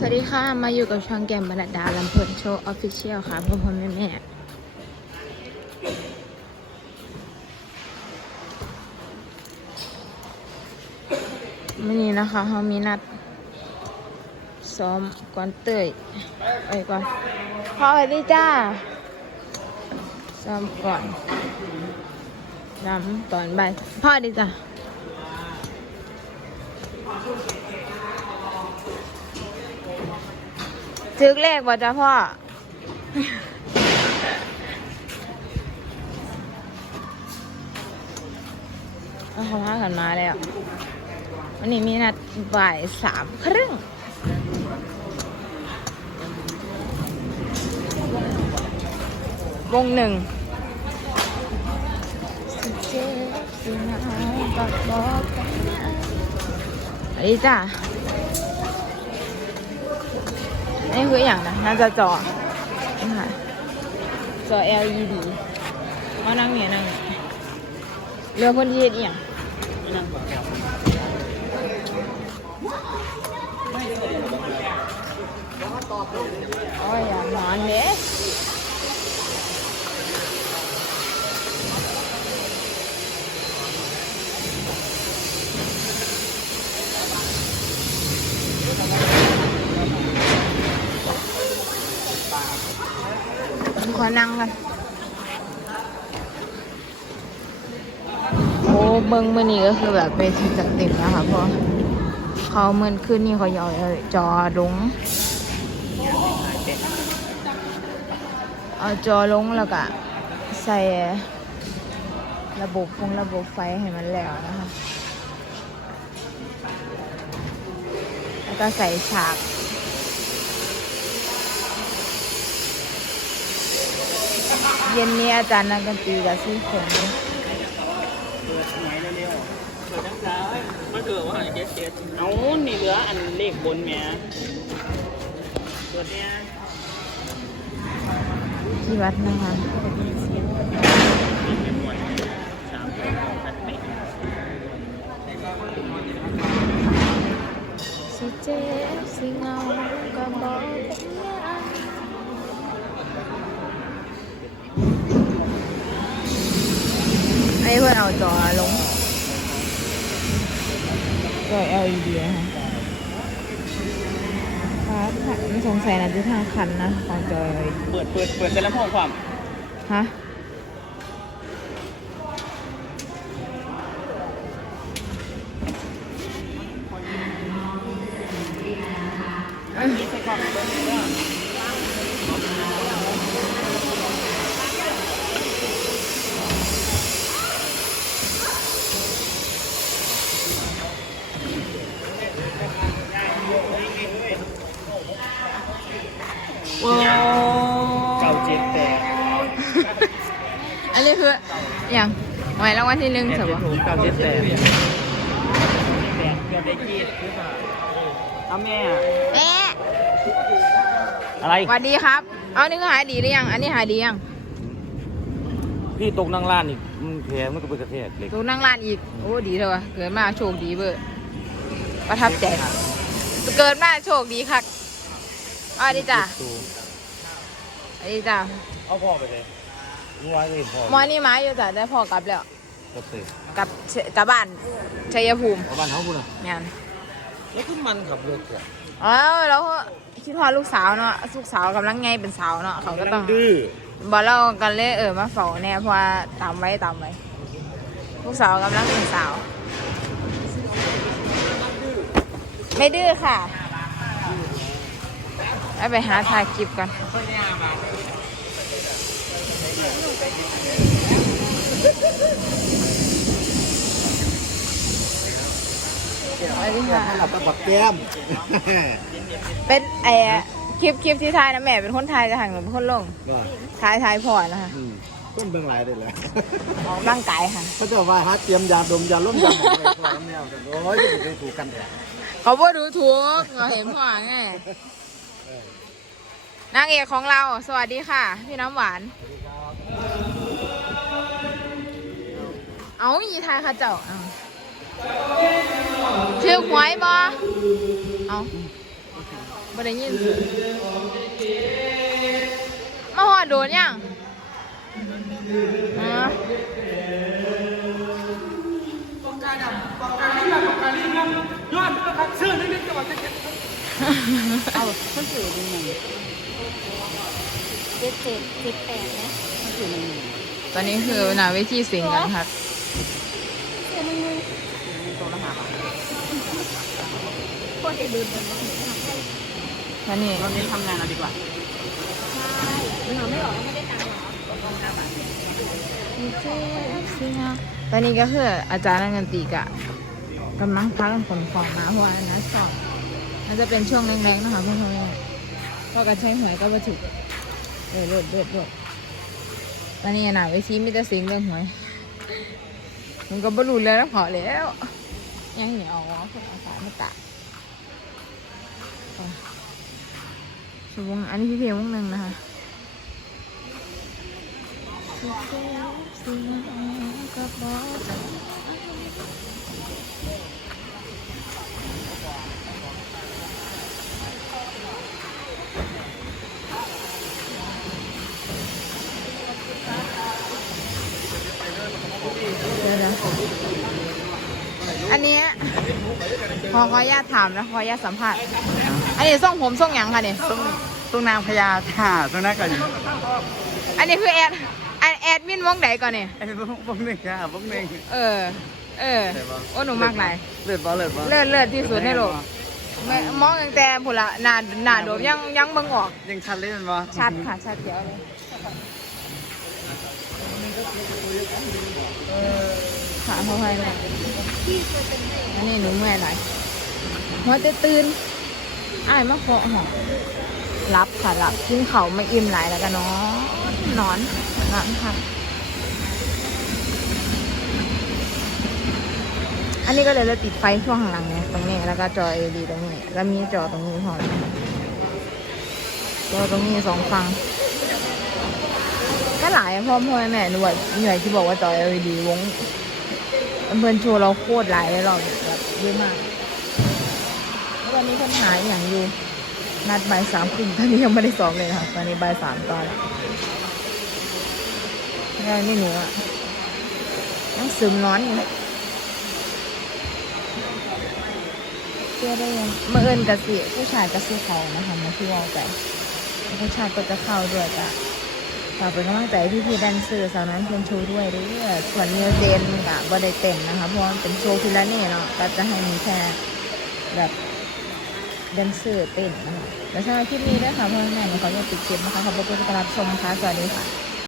สวัสดีค่ะ มาอยู่กับช่องแกมบรรดาลำเพลินโชว์ออฟฟิเชียลค่ะพ่อพ่อแม่แม่วันนี้นะคะเขามีนัดซ้อมก่อนเตยไปก่อนพ่อสวัสดีจ้าซ้อมก่อนรำตอนบ่ายพ่อดีจ้า จึกเลขบ่จ้าพ่อ เขาพากันมาแล้ว วันนี้มีนัดบ่ายสามครึ่งวงหนึ่งสวัสดีจ้า นี่คืออย่างนะน่าจะจอนี่ค่ะจอ LED มานั่งเนี่ยนั่งเนี่ยเรือคนที่เอียงโอ้ยอย่านอนเด้ ขอนั่งกันโอ้เบิ้งมือนี้ก็คือแบบเวทีจัดเต็มนะคะเพราะเขาเมื่อคืนนี้เขาย่อยจอลงเอาจอลงแล้วก็ใส่ระบบพงระบบไฟให้มันแล้วนะคะ แล้วก็ใส่ฉาก เย็นนี้อาจารย์นักดนตรีกับซี่ผมเปิดหวยเร็วๆเปิดทั้งซ้ายมาเกิดว่าเจ็ดเจ็ดเอานี่เหลืออันเลขบนแม่ตัวเนี้ยที่วัดนะคะสิเจ็บสิเงาก็บอกเป็นอย่างไอ้เพื่อนเอา จอลงจอ LED นะคะครับค่ะไม่สงสัยนะจะทางคันนะของจอ LED เปิดเปิดเปิดแต่ละห้องความ ฮะ นี่ใส่กล่องเบิ้งว่า ว้าว เก้าเจ็ดแปด อั นนี้คืออย่างหมายรางวัลที่หนึ่งใช่ปะถูกเก้าเจ็ดแปดแปดเกือบได้กีดหรือเปล่าเอาแม่แม่อะไรสวัสดีครับ เอานี่ก็หายดีหรือยัง อันนี้หายดียัง พี่ตกนั่งร้านอีกมันแผลมันก็เป็นกระแทกเหล็กตูนั่งร้านอีก โอ้ดีเถอะวะเกิดมาโชคดีเบอร์ประทับใจ เกิดมาโชคดีคักเอาดีจ้ะดูเอาดีจ้ะเอาพ่อไปเลย รู้ไว้เลยพ่อหมอนี่ไม้อยู่จ้ะได้พอกลับแล้วก็เตะกลับเชกลับบ้านชัยภูมิเอาบ้านเขาพูดนะงานแล้วขึ้นมันขับรถอะอ๋อแล้วคิดว่าลูกสาวเนาะลูกสาวกำลังไงเป็นสาวเนาะเขาก็ต้อง ดื้อบอกเรากันเลยเออมาเฝ้าแน่เพราะว่าตามไว้ตามไว้ลูกสาวกำลังเป็นสาว ไม่ดื้อค่ะ ไปไปหาถ่ายคลิปกันสวัสดีค่ะ หลับตะบักแก้มเป็นไอ้คลิปคลิปที่ถ่ายนะแม่เป็นคนถ่ายจะห่างหนูเป็นคนลงก็ถ่ายถ่ายพอนะคะอืมต้นเบื้องหลายได้เลยออกร่างกายค่ะเขาจะว่าหาเตรียมยาดมยาล้มยาหมองอะไรพวกนั้นแนวกันโอ้ยจะไปถูกกันแดดเขาบ่ดูถูกเราเห็นพ่อไงนางเอกของเรา สวัสดีค่ะ พี่น้ำหวาน เอาอีทายค่ะเจ้าเอาชื่อหวยบอเอาบ่ได้ยินเสียงมาหอดโดนยังอ๋อปากกาดำปากกาลิ้นปากกาลิ้นครับยอดนะครับชื่อนิดๆจังหวัดเจ็ดเอาเขาสื่อเป็นยังเจ็ดเจ็ดเจ็ดแปดนะเขาสื่อเป็นยังตอนนี้คือหนาเวทีสิงกันครับ เดี๋ยวมึงมึงตัวละห้าบาทโคตรจะดูดันมาตอนนี้เราเน้นทำงานเอาดีกว่า ใช่มึงเอาไม่ออกแล้วไม่ได้ตังค์หรอตอนนี้ก็คืออาจารย์นักดนตรีกะกำลังพักกันขนของมาเพราะว่านัดสอบมันจะเป็นช่วงแรงๆนะคะเพื่อนๆก็การใช้หวยก็มาถึกเออเลือดเลือดเลือดตอนนี้หนาเวทีมีแต่เสียงเรื่องหวย มันก็บรรลุแล้วพอแล้ว ยังเหนียวคนอาสาไม่ตากชวงอันนี้พี่เพลงวงหนึ่งนะคะเดี๋ยวนะอั นนี้ขอขออนุญาตถามนะขออนุญาตสัมภาษณ์อันนี้ส่งผมส่งหยังคะเนี่ยต้องต้องนางพญาค่ะต้องนั่งกันอันนี้คือแอดอันแอดมินวงไหนก่อนเนี่ยไอ้พวกพวกหนึ่งค่ะพวกหนึ่งเออ เออโอ้หนูมากหลายเลือดบอลเลือดบอลเลิศเลิศที่สุดในโลกแม่มองตั้งแต่ผุละหนาหนาโดมยังยังเบิ่งออก ยังชัดเลยมันบอชัดค่ะชัดเจ๋วเลยขา เขาให้เลยอันนี้หนูเมื่อยหน่อยหัวจะตื่นอ้ายมาเคาะหอรับค่ะรับกินเขาไม่อิ่มหลายแล้วกันเนาะนอนนอนค่ะ อันนี้ก็เลยเราติดไฟช่วงหลังเนี่ยตรงนี้แล้วก็จอ LED ตรงนี้ แล้วมีจอตรงนี้พอจอตรงนี้สองฝั่งก็หลายพ่อพ่อแม่หนูว่าเหนื่อยที่บอกว่าจอ LED วง เพื่อนโชว์เราโคตรหลายเลยเราแบบเยอะมากแล้ววันนี้คนหายอย่างอยู่ นัดบ่ายสามครึ่งตอนนี้ยังไม่ได้ซ้อมเลยค่ะตอนนี้บ่ายสามตอนแล้วนี่หนูอะยังซึมนอนอยู่เชื่อได้ยังเมื่อเอินกะสิผู้ชายกะสิเขานะคะมาที่ว่าใจผู้ชายก็จะเข้าด้วยจ้ะ ฝากเป็นกำลังใจพี่พี่ๆแดนเซอร์สาวนั้นเพื่อนโชว์ด้วยด้วยส่วนเนื้อเจนกับบอดี้เต็มนะคะเพราะมันเป็นโชว์ฟิลาเน่เนาะก็จะให้มีแค่แบบแดนเซอร์เต้นนะคะแต่สำหรับคลิปนี้ด้วยค่ะพ่อแม่เนี่ยเขาจะติดเก็บนะคะขอบคุณที่รับชมค่ะสวัสดีค่ะ